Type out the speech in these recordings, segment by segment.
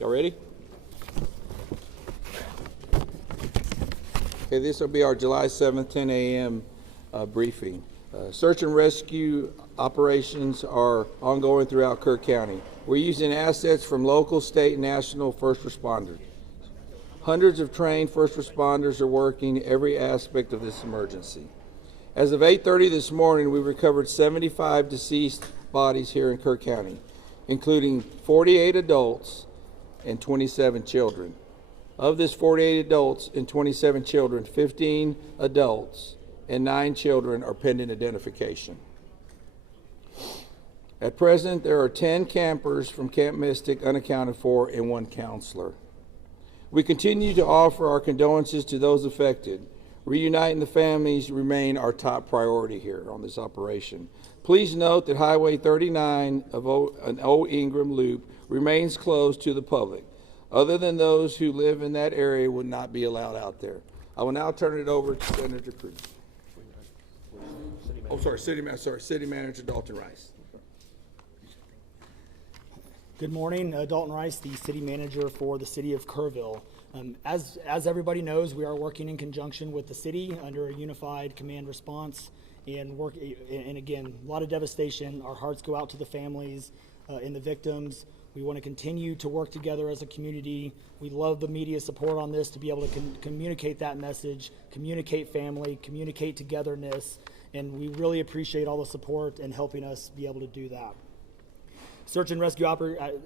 Y'all ready? Okay, this will be our July 7th, 10 a.m. Briefing. Search and rescue operations are ongoing throughout Kerr County. We're using assets from local, state, and national first responders. Hundreds of trained first responders are working every aspect of this emergency. As of 8:30 this morning, we recovered 75 deceased bodies here in Kerr County, including 48 adults and 27 children. Of this 48 adults and 27 children, 15 adults and 9 children are pending identification. At present, there are 10 campers from Camp Mystic unaccounted for and 1 counselor. We continue to offer our condolences to those affected. Reuniting the families remain our top priority here on this operation. Please note that Highway 39 of an Old Ingram Loop remains closed to the public. Other than those who live in that area would not be allowed out there. I will now turn it over to Senator Cruz. City Manager Dalton Rice. Good morning, Dalton Rice, the City Manager for the City of Kurville. As everybody knows, we are working in conjunction with the city under a unified command response and again, a lot of devastation. Our hearts go out to the families and the victims. We want to continue to work together as a community. We love the media support on this to be able to communicate that message, communicate family, communicate togetherness, and we really appreciate all the support and helping us be able to do that. Search and rescue,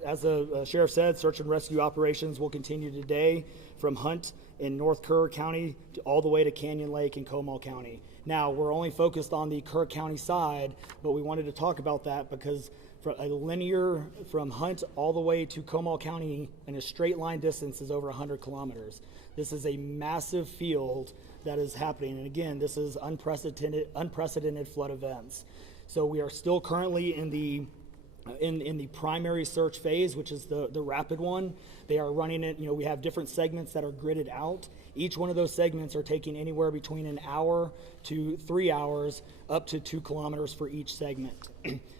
as the sheriff said, search and rescue operations will continue today from Hunt in North Kerr County all the way to Canyon Lake in Comal County. Now, we're only focused on the Kerr County side, but we wanted to talk about that because for a linear from Hunt all the way to Comal County in a straight line distance is over 100 kilometers. This is a massive field that is happening, and again, this is unprecedented flood events. So we are still currently in the primary search phase, which is the rapid one. They are running it, we have different segments that are gridded out. Each one of those segments are taking anywhere between an hour to 3 hours, up to 2 kilometers for each segment.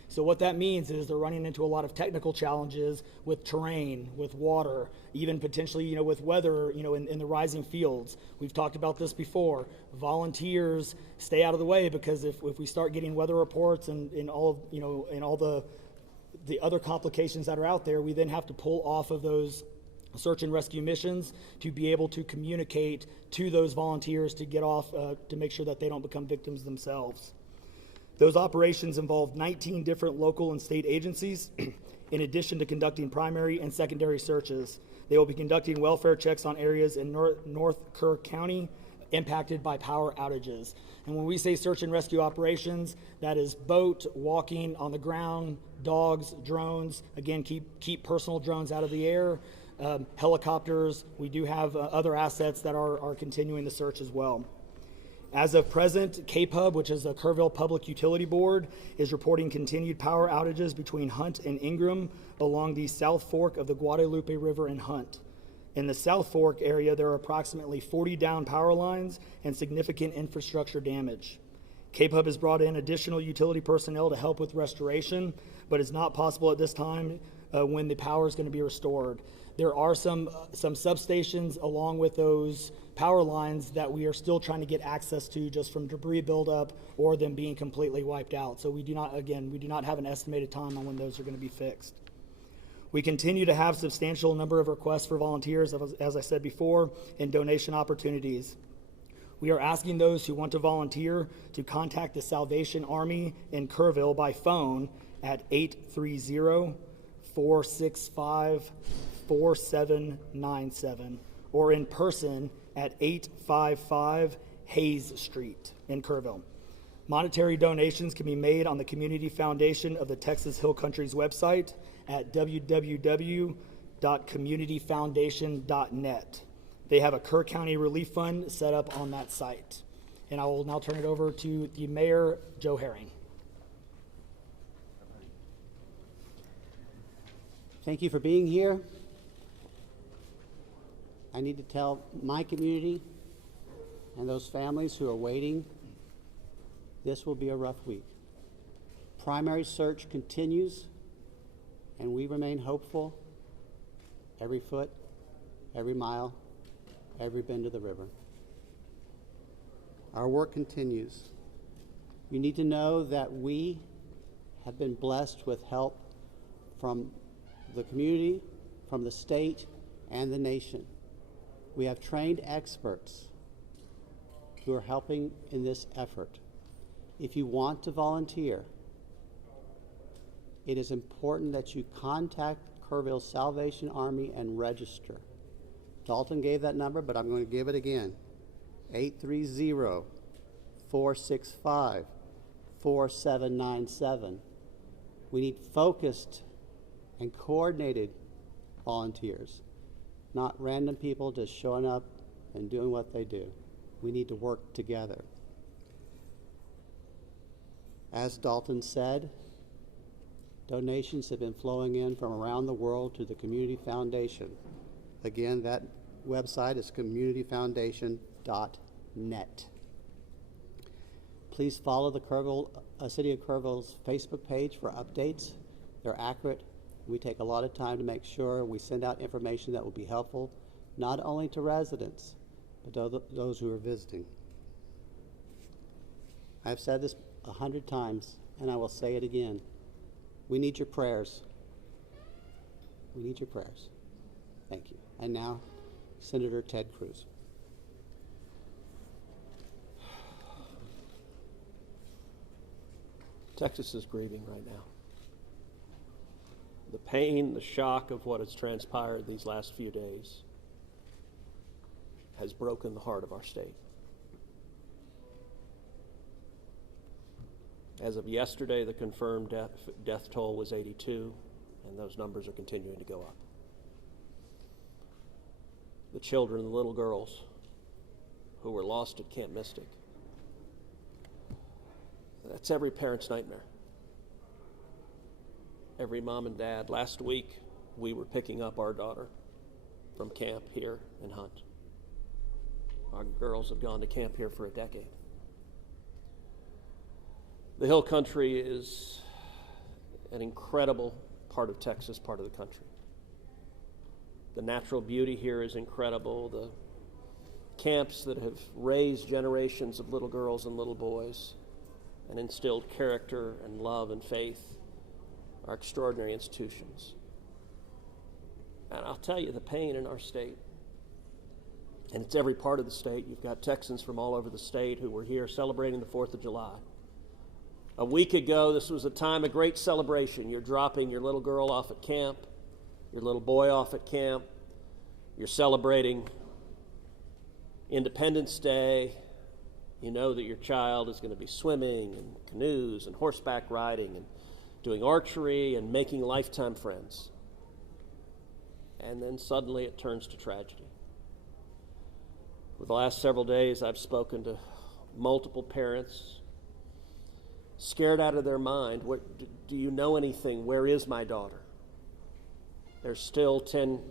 So what that means is they're running into a lot of technical challenges with terrain, with water, even potentially, with weather, in the rising fields. We've talked about this before. Volunteers stay out of the way because if we start getting weather reports and all the other complications that are out there, we then have to pull off of those search and rescue missions to be able to communicate to those volunteers to get off, to make sure that they don't become victims themselves. Those operations involve 19 different local and state agencies, in addition to conducting primary and secondary searches. They will be conducting welfare checks on areas in North Kerr County impacted by power outages. And when we say search and rescue operations, that is boat, walking, on the ground, dogs, drones. Again, keep personal drones out of the air. Helicopters. We do have other assets that are continuing the search as well. As of present, KPUB, which is the Kurville Public Utility Board, is reporting continued power outages between Hunt and Ingram along the South Fork of the Guadalupe River in Hunt. In the South Fork area, there are approximately 40 down power lines and significant infrastructure damage. KPUB has brought in additional utility personnel to help with restoration, but it's not possible at this time when the power is going to be restored. There are some substations along with those power lines that we are still trying to get access to just from debris buildup or them being completely wiped out. So we do not have an estimated time on when those are going to be fixed. We continue to have substantial number of requests for volunteers, as I said before, and donation opportunities. We are asking those who want to volunteer to contact the Salvation Army in Kurville by phone at 830-465-4797 or in person at 855 Hayes Street in Kurville. Monetary donations can be made on the Community Foundation of the Texas Hill Country's website at www.communityfoundation.net. They have a Kerr County Relief Fund set up on that site. And I will now turn it over to the Mayor, Joe Herring. Thank you for being here. I need to tell my community and those families who are waiting, this will be a rough week. Primary search continues, and we remain hopeful every foot, every mile, every bend of the river. Our work continues. You need to know that we have been blessed with help from the community, from the state, and the nation. We have trained experts who are helping in this effort. If you want to volunteer, it is important that you contact Kurville Salvation Army and register. Dalton gave that number, but I'm going to give it again. 830-465-4797. We need focused and coordinated volunteers, not random people just showing up and doing what they do. We need to work together. As Dalton said, donations have been flowing in from around the world to the Community Foundation. Again, that website is communityfoundation.net. Please follow the City of Kurville's Facebook page for updates. They're accurate. We take a lot of time to make sure we send out information that will be helpful, not only to residents, but to those who are visiting. I've said this 100 times, and I will say it again. We need your prayers. We need your prayers. Thank you. And now, Senator Ted Cruz. Texas is grieving right now. The pain, the shock of what has transpired these last few days has broken the heart of our state. As of yesterday, the confirmed death toll was 82, and those numbers are continuing to go up. The children, the little girls who were lost at Camp Mystic, that's every parent's nightmare. Every mom and dad. Last week, we were picking up our daughter from camp here in Hunt. Our girls have gone to camp here for a decade. The Hill Country is an incredible part of Texas, part of the country. The natural beauty here is incredible. The camps that have raised generations of little girls and little boys and instilled character and love and faith are extraordinary institutions. And I'll tell you, the pain in our state, and it's every part of the state. You've got Texans from all over the state who were here celebrating the 4th of July. A week ago, this was a time of great celebration. You're dropping your little girl off at camp, your little boy off at camp. You're celebrating Independence Day. You know that your child is going to be swimming and canoes and horseback riding and doing archery and making lifetime friends. And then suddenly it turns to tragedy. For the last several days, I've spoken to multiple parents, scared out of their mind. Do you know anything? Where is my daughter? There's still 10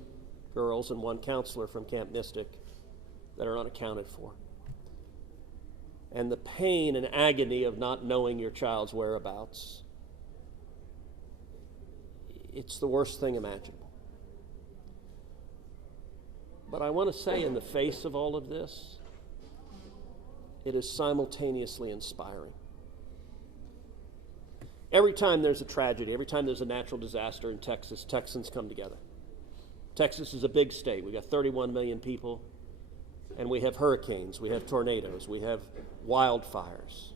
girls and 1 counselor from Camp Mystic that are unaccounted for. And the pain and agony of not knowing your child's whereabouts, it's the worst thing imaginable. But I want to say, in the face of all of this, it is simultaneously inspiring. Every time there's a tragedy, every time there's a natural disaster in Texas, Texans come together. Texas is a big state. We've got 31 million people, and we have hurricanes, we have tornadoes, we have wildfires.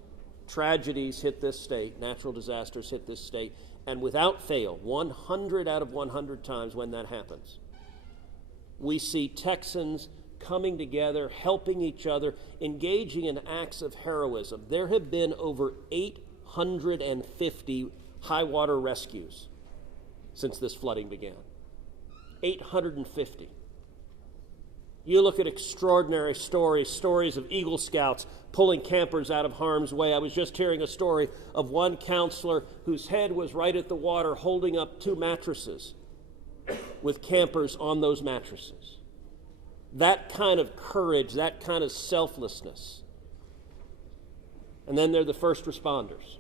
Tragedies hit this state, natural disasters hit this state, and without fail, 100 out of 100 times when that happens, we see Texans coming together, helping each other, engaging in acts of heroism. There have been over 850 high water rescues since this flooding began. 850. You look at extraordinary stories of Eagle Scouts pulling campers out of harm's way. I was just hearing a story of one counselor whose head was right at the water holding up 2 mattresses with campers on those mattresses. That kind of courage, that kind of selflessness. And then they're the first responders.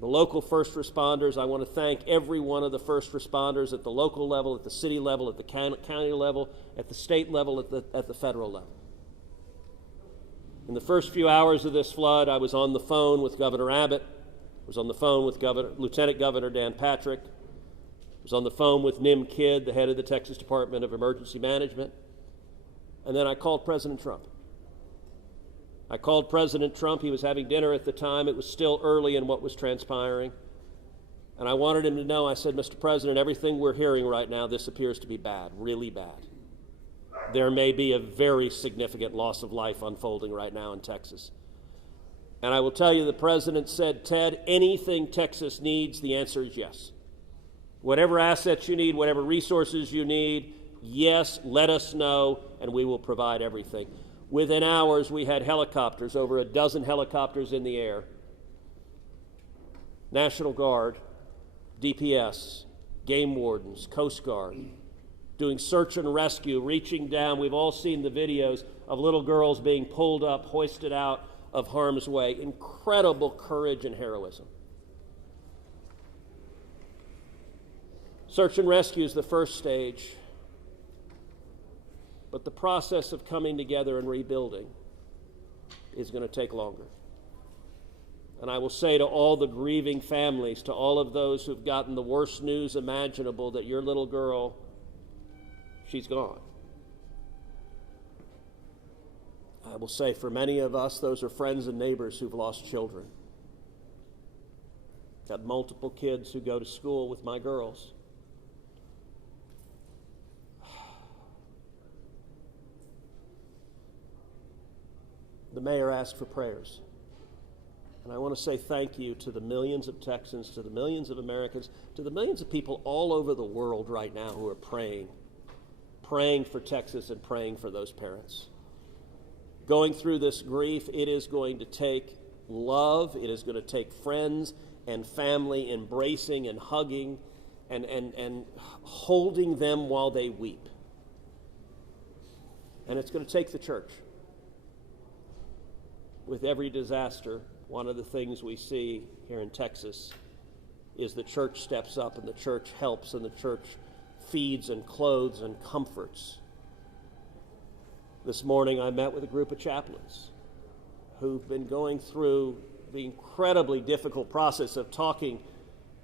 The local first responders, I want to thank every one of the first responders at the local level, at the city level, at the county level, at the state level, at the federal level. In the first few hours of this flood, I was on the phone with Governor Abbott, I was on the phone with Lieutenant Governor Dan Patrick, I was on the phone with Nim Kidd, the head of the Texas Department of Emergency Management, and then I called President Trump. I called President Trump. He was having dinner at the time. It was still early in what was transpiring. And I wanted him to know, I said, Mr. President, everything we're hearing right now, this appears to be bad, really bad. There may be a very significant loss of life unfolding right now in Texas. And I will tell you, the President said, Ted, anything Texas needs, the answer is yes. Whatever assets you need, whatever resources you need, yes, let us know, and we will provide everything. Within hours, we had helicopters, over a dozen helicopters in the air. National Guard, DPS, game wardens, Coast Guard, doing search and rescue, reaching down. We've all seen the videos of little girls being pulled up, hoisted out of harm's way. Incredible courage and heroism. Search and rescue is the first stage. But the process of coming together and rebuilding is going to take longer. And I will say to all the grieving families, to all of those who've gotten the worst news imaginable, that your little girl, she's gone. I will say for many of us, those are friends and neighbors who've lost children. Got multiple kids who go to school with my girls. The mayor asked for prayers. And I want to say thank you to the millions of Texans, to the millions of Americans, to the millions of people all over the world right now who are praying for Texas and praying for those parents. Going through this grief, it is going to take love, it is going to take friends and family embracing and hugging and holding them while they weep. And it's going to take the church. With every disaster, one of the things we see here in Texas is the church steps up and the church helps and the church feeds and clothes and comforts. This morning I met with a group of chaplains who've been going through the incredibly difficult process of talking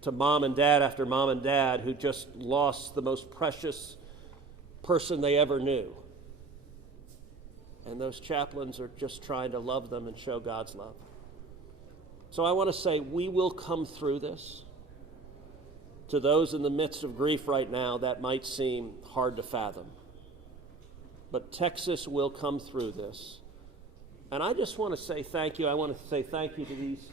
to mom and dad after mom and dad who just lost the most precious person they ever knew. And those chaplains are just trying to love them and show God's love. So I want to say we will come through this. To those in the midst of grief right now, that might seem hard to fathom. But Texas will come through this. And I just want to say thank you. I want to say thank you to these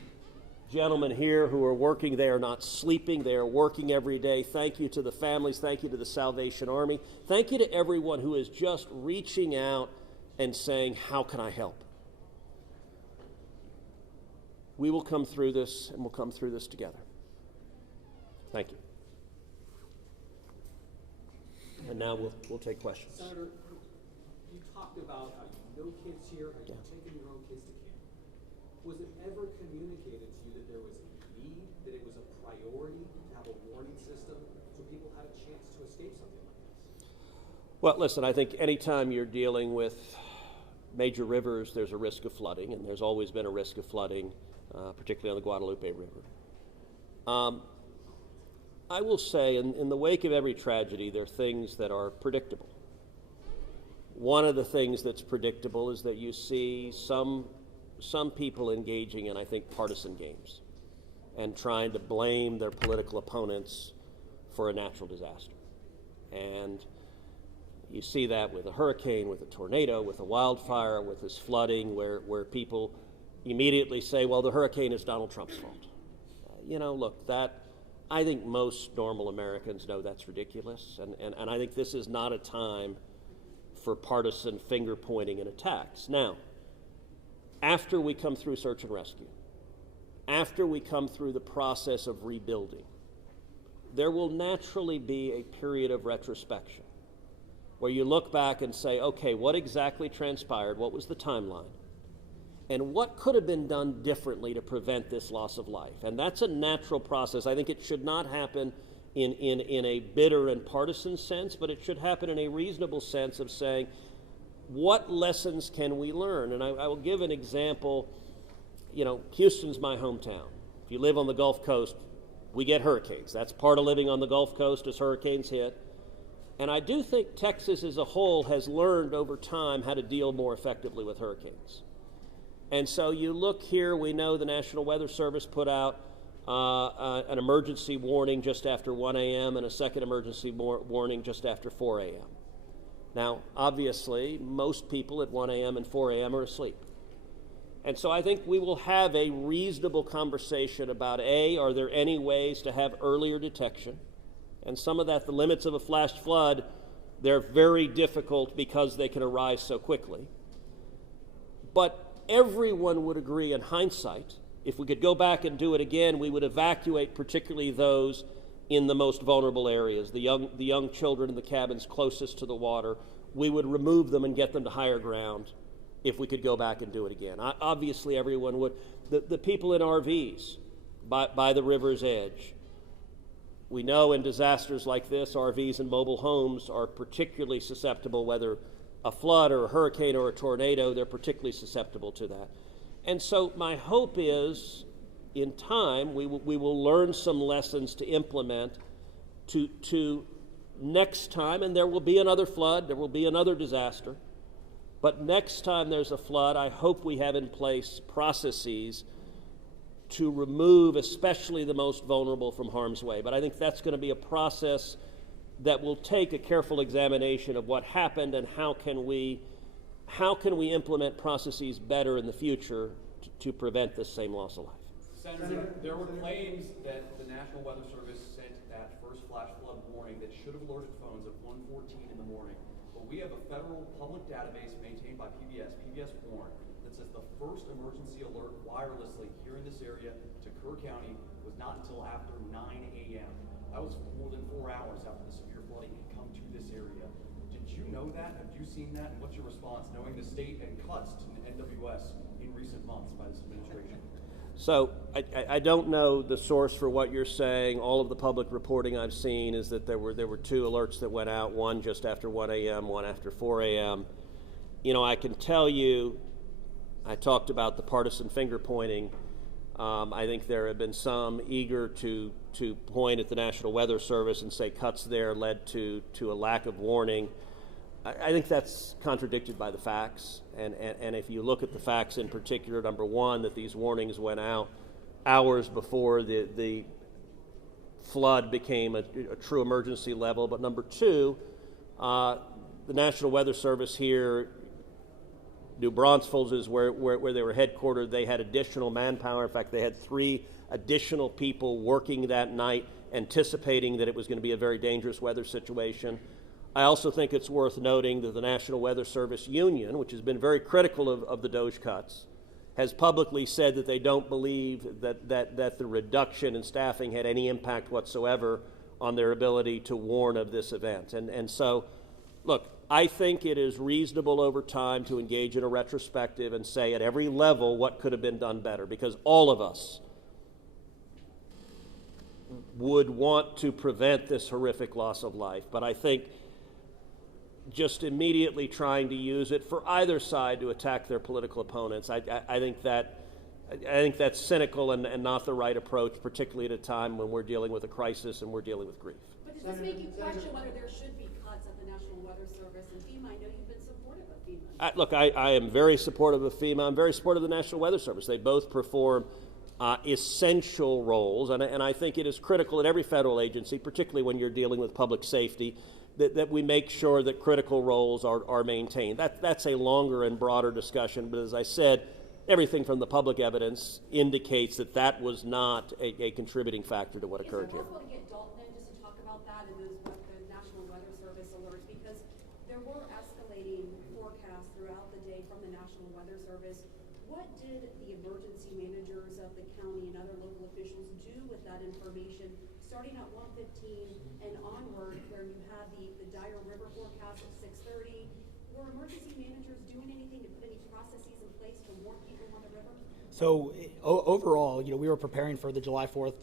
gentlemen here who are working. They are not sleeping. They are working every day. Thank you to the families. Thank you to the Salvation Army. Thank you to everyone who is just reaching out and saying, how can I help? We will come through this, and we'll come through this together. Thank you. And now we'll take questions. Senator, you talked about how you know kids here and you've taken your own kids to camp. Was it ever communicated to you that there was a need, that it was a priority to have a warning system so people had a chance to escape something like this? Well, listen, I think anytime you're dealing with major rivers, there's a risk of flooding, and there's always been a risk of flooding, particularly on the Guadalupe River. I will say, in the wake of every tragedy, there are things that are predictable. One of the things that's predictable is that you see some people engaging in, I think, partisan games and trying to blame their political opponents for a natural disaster. And you see that with a hurricane, with a tornado, with a wildfire, with this flooding, where people immediately say, well, the hurricane is Donald Trump's fault. Look, that I think most normal Americans know that's ridiculous, and I think this is not a time for partisan finger-pointing and attacks. Now, after we come through search and rescue, after we come through the process of rebuilding, there will naturally be a period of retrospection where you look back and say, okay, what exactly transpired? What was the timeline? and what could have been done differently to prevent this loss of life. And that's a natural process. I think it should not happen in a bitter and partisan sense, but it should happen in a reasonable sense of saying, what lessons can we learn? And I will give an example. You know, Houston's my hometown. If you live on the Gulf Coast, we get hurricanes. That's part of living on the Gulf Coast as hurricanes hit. And I do think Texas as a whole has learned over time how to deal more effectively with hurricanes. And so you look here, we know the National Weather Service put out an emergency warning just after 1 a.m. and a second emergency warning just after 4 a.m. Now, obviously, most people at 1 a.m. and 4 a.m. are asleep. And so I think we will have a reasonable conversation about, A, are there any ways to have earlier detection? And some of that, the limits of a flash flood, they're very difficult because they can arise so quickly. But everyone would agree in hindsight, if we could go back and do it again, we would evacuate particularly those in the most vulnerable areas, the young children in the cabins closest to the water. We would remove them and get them to higher ground if we could go back and do it again. Obviously, everyone would. The people in RVs by the river's edge. We know in disasters like this, RVs and mobile homes are particularly susceptible, whether a flood or a hurricane or a tornado, they're particularly susceptible to that. And so my hope is, in time, we will learn some lessons to implement to next time, and there will be another flood, there will be another disaster. But next time there's a flood, I hope we have in place processes to remove especially the most vulnerable from harm's way. But I think that's going to be a process that will take a careful examination of what happened and how can we implement processes better in the future to prevent this same loss of life. Senator, there were claims that the National Weather Service sent that first flash flood warning that should have alerted phones at 1:14 in the morning. But we have a federal public database maintained by PBS Warn, that says the first emergency alert wirelessly here in this area to Kerr County was not until after 9 a.m. That was more than 4 hours after the severe flooding had come to this area. Did you know that? Have you seen that? And what's your response, knowing the state and cuts to the NWS in recent months by this administration? So I don't know the source for what you're saying. All of the public reporting I've seen is that there were two alerts that went out, one just after 1 a.m., one after 4 a.m. You know, I can tell you, I talked about the partisan finger pointing. I think there have been some eager to point at the National Weather Service and say cuts there led to a lack of warning. I think that's contradicted by the facts, and if you look at the facts in particular, number one, that these warnings went out hours before the flood became a true emergency level, but number two, the National Weather Service here, New Braunfels is where they were headquartered. They had additional manpower. In fact, they had 3 additional people working that night, anticipating that it was going to be a very dangerous weather situation. I also think it's worth noting that the National Weather Service Union, which has been very critical of the DOGE cuts, has publicly said that they don't believe that the reduction in staffing had any impact whatsoever on their ability to warn of this event. And so, look, I think it is reasonable over time to engage in a retrospective and say at every level what could have been done better, because all of us would want to prevent this horrific loss of life. But I think just immediately trying to use it for either side to attack their political opponents, I think that's cynical and not the right approach, particularly at a time when we're dealing with a crisis and we're dealing with grief. But does this make you question whether there should be cuts at the National Weather Service and FEMA? I know you've been supportive of FEMA. Look, I am very supportive of FEMA. I'm very supportive of the National Weather Service. They both perform essential roles, and I think it is critical at every federal agency, particularly when you're dealing with public safety, that we make sure that critical roles are maintained. That's a longer and broader discussion, but as I said, everything from the public evidence indicates that was not a contributing factor to what occurred here. Is it possible to get Dalton in just to talk about that and the National Weather Service alerts? Because there were escalating forecasts throughout the day from the National Weather Service. What did the emergency managers of the county and other local officials do with that information starting at 1:15 and onward, where you had the dire river forecast at 6:30, were emergency managers doing anything to put any processes in place to warn people on the river? So overall, we were preparing for the July 4th,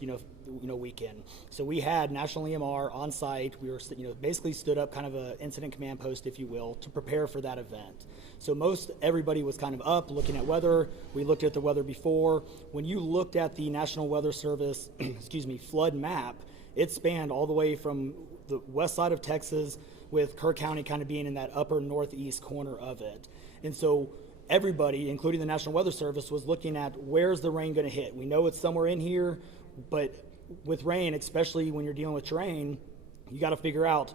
weekend. So we had National EMR on site. We were, basically stood up kind of a incident command post, if you will, to prepare for that event. So everybody was kind of up looking at weather. We looked at the weather before. When you looked at the National Weather Service, flood map, it spanned all the way from the west side of Texas, with Kerr County kind of being in that upper northeast corner of it. And so everybody, including the National Weather Service, was looking at where's the rain going to hit. We know it's somewhere in here, but with rain, especially when you're dealing with terrain, you got to figure out.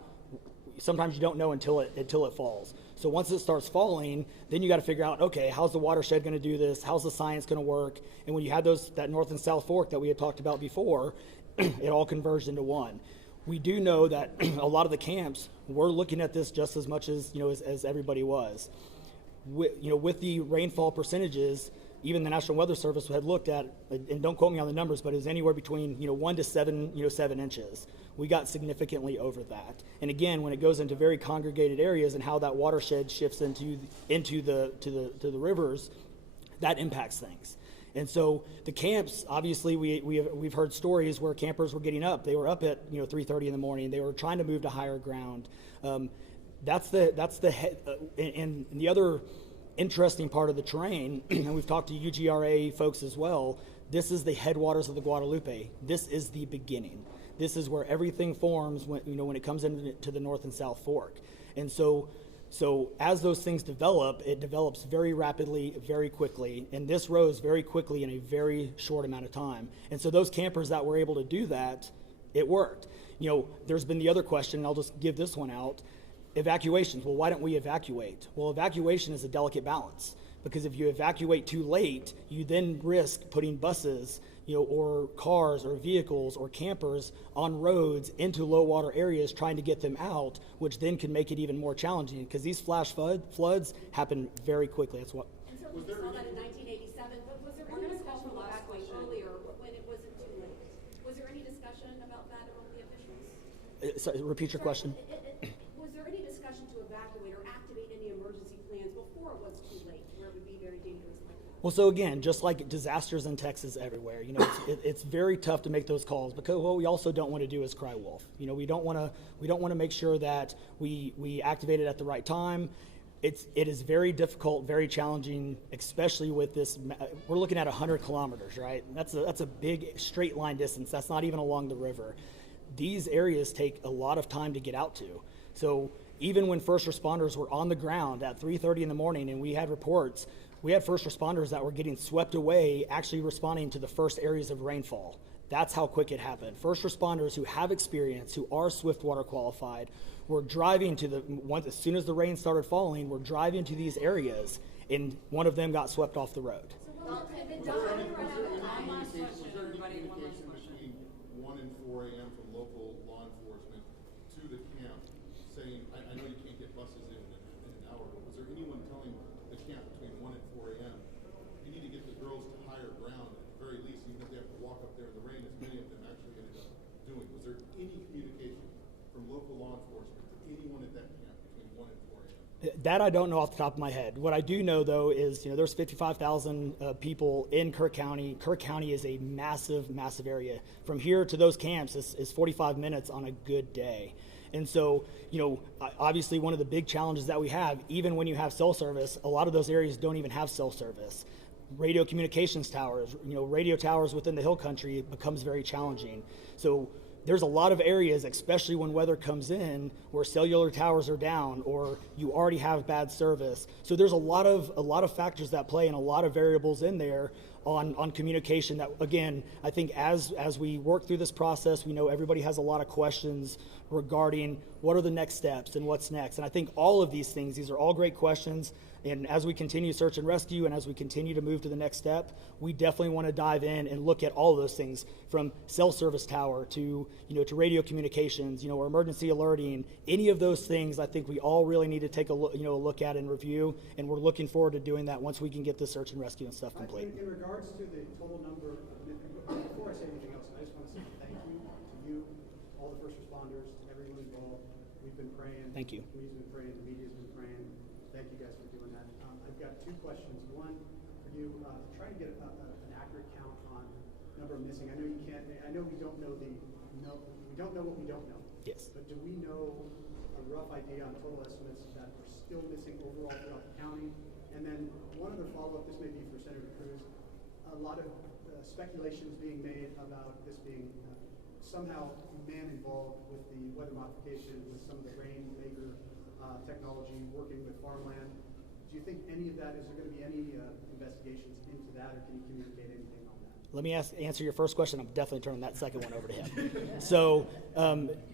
Sometimes you don't know until it falls. So once it starts falling, then you got to figure out, okay, how's the watershed going to do this? How's the science going to work? And when you had that north and south fork that we had talked about before, it all converged into one. We do know that a lot of the camps were looking at this just as much as as everybody was. With the rainfall percentages, even the National Weather Service had looked at, and don't quote me on the numbers, but it was anywhere between 1 to 7 inches. We got significantly over that. And again, when it goes into very congregated areas and how that watershed shifts into the rivers, that impacts things. And so the camps, obviously, we've heard stories where campers were getting up. They were up at 3:30 in the morning. They were trying to move to higher ground. And the other interesting part of the terrain, and we've talked to UGRA folks as well. This is the headwaters of the Guadalupe. This is the beginning. This is where everything forms when it comes into the North and South Fork. And so as those things develop, it develops very rapidly, very quickly, and this rose very quickly in a very short amount of time. And so those campers that were able to do that, it worked. There's been the other question, and I'll just give this one out. Evacuations. Well, why don't we evacuate? Well, evacuation is a delicate balance, because if you evacuate too late, you then risk putting buses, or cars or vehicles or campers on roads into low water areas trying to get them out, which then can make it even more challenging, because these flash floods happen very quickly. That's what. And so we saw that in 1987, but was there any discussion to evacuate earlier when it wasn't too late? Was there any discussion about that among the officials? Sorry, repeat your question. Was there any discussion to evacuate or activate any emergency plans before it was too late, where it would be very dangerous like that? Well, so again, just like disasters in Texas everywhere, it's very tough to make those calls, because what we also don't want to do is cry wolf. We don't want to make sure that we activate it at the right time. It is very difficult, very challenging, especially with this. We're looking at 100 kilometers, right? That's a big straight line distance. That's not even along the river. These areas take a lot of time to get out to. So even when first responders were on the ground at 3:30 in the morning, and we had reports, we had first responders that were getting swept away, actually responding to the first areas of rainfall. That's how quick it happened. First responders who have experience, who are Swiftwater qualified, were driving as soon as the rain started falling, were driving to these areas, and one of them got swept off the road. So what had been done? One last question, everybody, one last question. Between 1 and 4 a.m. from local law enforcement to the camp, saying, I know you can't get buses in an hour, but was there anyone telling the camp between 1 and 4 a.m., you need to get the girls to higher ground at the very least, even if they have to walk up there in the rain, as many of them actually ended up doing? Was there any communication from local law enforcement to anyone at that camp between 1 and 4 a.m.? That I don't know off the top of my head. What I do know, though, is there's 55,000 people in Kirk County. Kirk County is a massive, massive area. From here to those camps is 45 minutes on a good day. And so, obviously one of the big challenges that we have, even when you have cell service, a lot of those areas don't even have cell service. Radio communications towers, radio towers within the hill country, it becomes very challenging. So there's a lot of areas, especially when weather comes in, where cellular towers are down or you already have bad service. So there's a lot of factors that play and a lot of variables in there on communication that, again, I think as we work through this process, we know everybody has a lot of questions regarding what are the next steps and what's next. And I think all of these things, these are all great questions. And as we continue search and rescue and as we continue to move to the next step, we definitely want to dive in and look at all of those things, from cell service tower to radio communications, or emergency alerting. Any of those things, I think we all really need to take a look at and review. And we're looking forward to doing that once we can get the search and rescue and stuff complete. In regards to the total number, before I say anything else, I just want to say thank you to you, all the first responders, to everyone involved. We've been praying. Thank you. The community's been praying. The media's been praying. Thank you guys for doing that. I've got two questions. One for you, trying to get an accurate count on number of missing. I know you can't. I know we don't know we don't know what we don't know. Yes. But do we know a rough idea on total estimates that are still missing overall throughout the county? And then one other follow-up. This may be for Senator Cruz. A lot of speculations being made about this being somehow man involved with the weather modification, with some of the rain maker technology, working with farmland. Do you think any of that, is there going to be any investigations into that, or can you communicate anything on that? Let me answer your first question. I'm definitely turning that second one over to him. So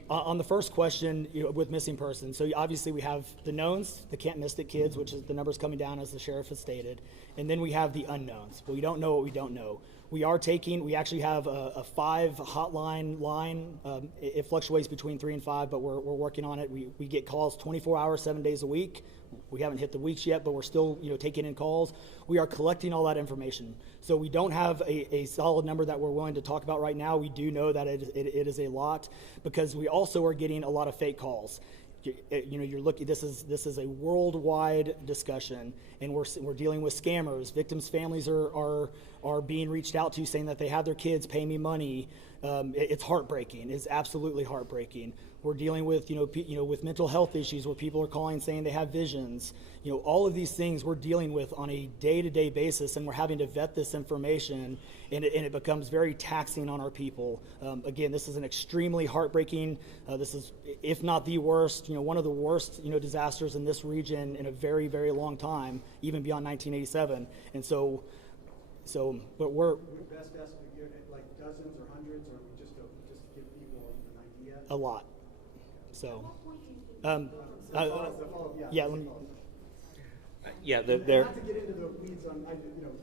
on the first question, with missing persons, so obviously we have the knowns, the Camp Mystic kids, which is the numbers coming down as the sheriff has stated, and then we have the unknowns. We don't know what we don't know. We actually have a 5 hotline line. It fluctuates between 3 and 5, but we're working on it. We get calls 24 hours, 7 days a week. We haven't hit the weeks yet, but we're still taking in calls. We are collecting all that information. So we don't have a solid number that we're willing to talk about right now. We do know that it is a lot, because we also are getting a lot of fake calls. You're looking. This is a worldwide discussion, and we're dealing with scammers. Victims' families are being reached out to, saying that they have their kids, pay me money. It's heartbreaking. It's absolutely heartbreaking. We're dealing with with mental health issues, where people are calling saying they have visions. All of these things we're dealing with on a day-to-day basis, and we're having to vet this information, and it becomes very taxing on our people. Again, this is an extremely heartbreaking. This is, if not the worst, one of the worst disasters in this region in a very, very long time, even beyond 1987. And but we're best estimate, give it like dozens or hundreds, or just to give people an idea. A lot. So, Yeah, Yeah, not to get into the weeds on,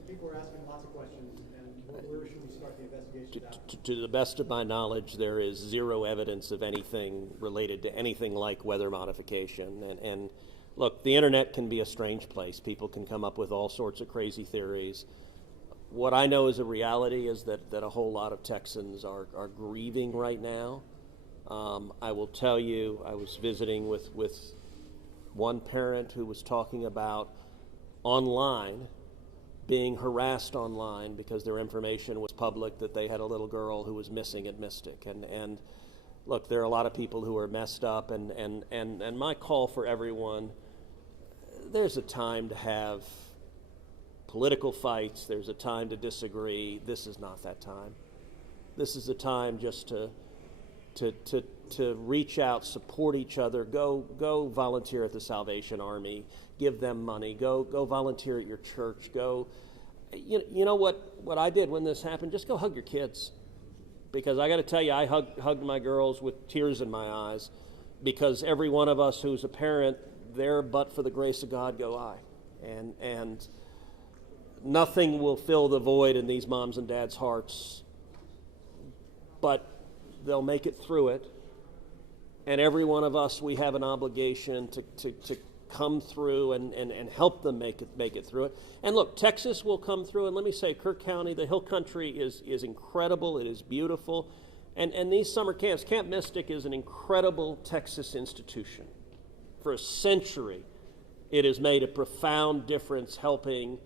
people are asking lots of questions, and where should we start the investigation at? to the best of my knowledge, there is zero evidence of anything related to anything like weather modification. And look, the internet can be a strange place. People can come up with all sorts of crazy theories. What I know is a reality is that a whole lot of Texans are grieving right now. I will tell you, I was visiting with one parent who was talking about online, being harassed online because their information was public, that they had a little girl who was missing at Mystic. And look, there are a lot of people who are messed up, and my call for everyone, there's a time to have political fights, there's a time to disagree. This is not that time. This is a time just to reach out, support each other, go volunteer at the Salvation Army, give them money, go volunteer at your church, you know what I did when this happened? Just go hug your kids. Because I got to tell you, I hugged my girls with tears in my eyes, because every one of us who's a parent, there but for the grace of God go I. And nothing will fill the void in these moms and dads' hearts, but they'll make it through it. And every one of us, we have an obligation to come through and help them make it through it. And look, Texas will come through, and let me say, Kirk County, the Hill Country is incredible. It is beautiful. And these summer camps, Camp Mystic is an incredible Texas institution. For a century, it has made a profound difference helping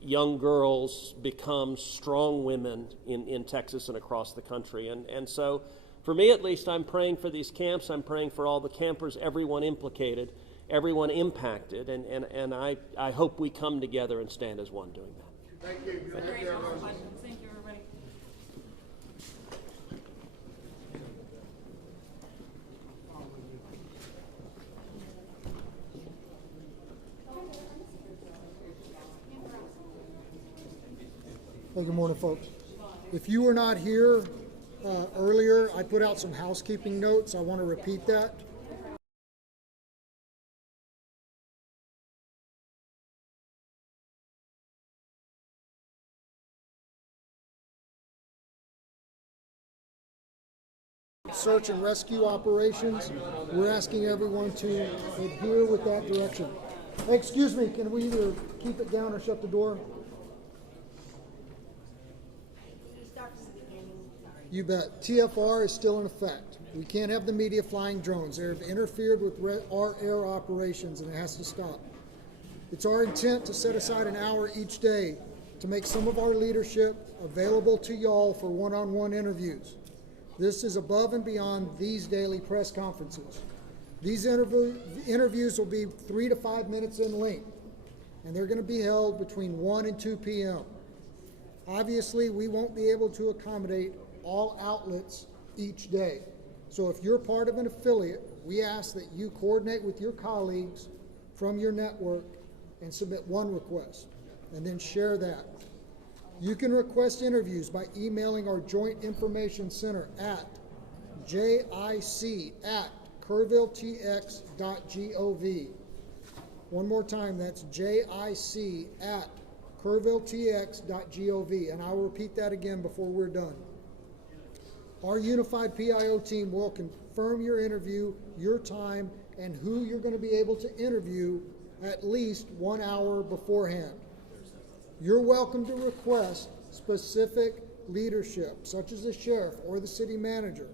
young girls become strong women in Texas and across the country. And so, for me at least, I'm praying for these camps. I'm praying for all the campers, everyone implicated, everyone impacted, and I hope we come together and stand as one doing that. Thank you. Thank you, everybody. Hey, good morning, folks. If you were not here earlier, I put out some housekeeping notes. I want to repeat that. Search and rescue operations. We're asking everyone to adhere with that direction. Hey, excuse me, can we either keep it down or shut the door? You bet. TFR is still in effect. We can't have the media flying drones. They have interfered with our air operations, and it has to stop. It's our intent to set aside an hour each day to make some of our leadership available to y'all for one-on-one interviews. This is above and beyond these daily press conferences. These interviews will be 3 to 5 minutes in length, and they're going to be held between 1 and 2 p.m. Obviously, we won't be able to accommodate all outlets each day. So if you're part of an affiliate, we ask that you coordinate with your colleagues from your network and submit one request, and then share that. You can request interviews by emailing our Joint Information Center at jic@kurvilletx.gov. One more time, that's jic@kurvilletx.gov, and I will repeat that again before we're done. Our unified PIO team will confirm your interview, your time, and who you're going to be able to interview at least 1 hour beforehand. You're welcome to request specific leadership, such as the sheriff or the city manager.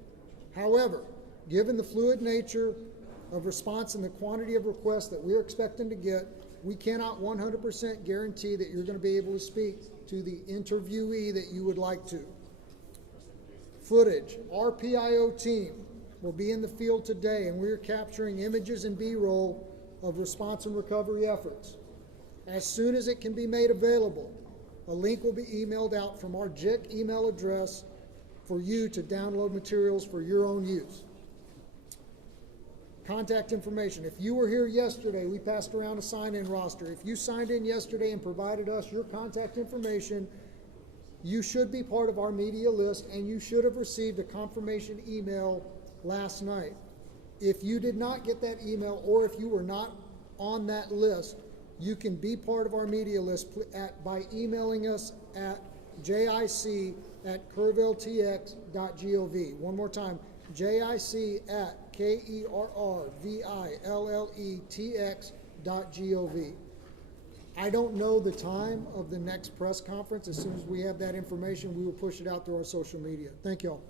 However, given the fluid nature of response and the quantity of requests that we're expecting to get, we cannot 100% guarantee that you're going to be able to speak to the interviewee that you would like to. Footage. Our PIO team will be in the field today, and we're capturing images and B-roll of response and recovery efforts. As soon as it can be made available, a link will be emailed out from our JIC email address for you to download materials for your own use. Contact information. If you were here yesterday, we passed around a sign-in roster. If you signed in yesterday and provided us your contact information, you should be part of our media list, and you should have received a confirmation email last night. If you did not get that email, or if you were not on that list, you can be part of our media list by emailing us at jic@kurvilletx.gov. One more time, jic@KERVILLETX.gov. I don't know the time of the next press conference. As soon as we have that information, we will push it out through our social media. Thank you all.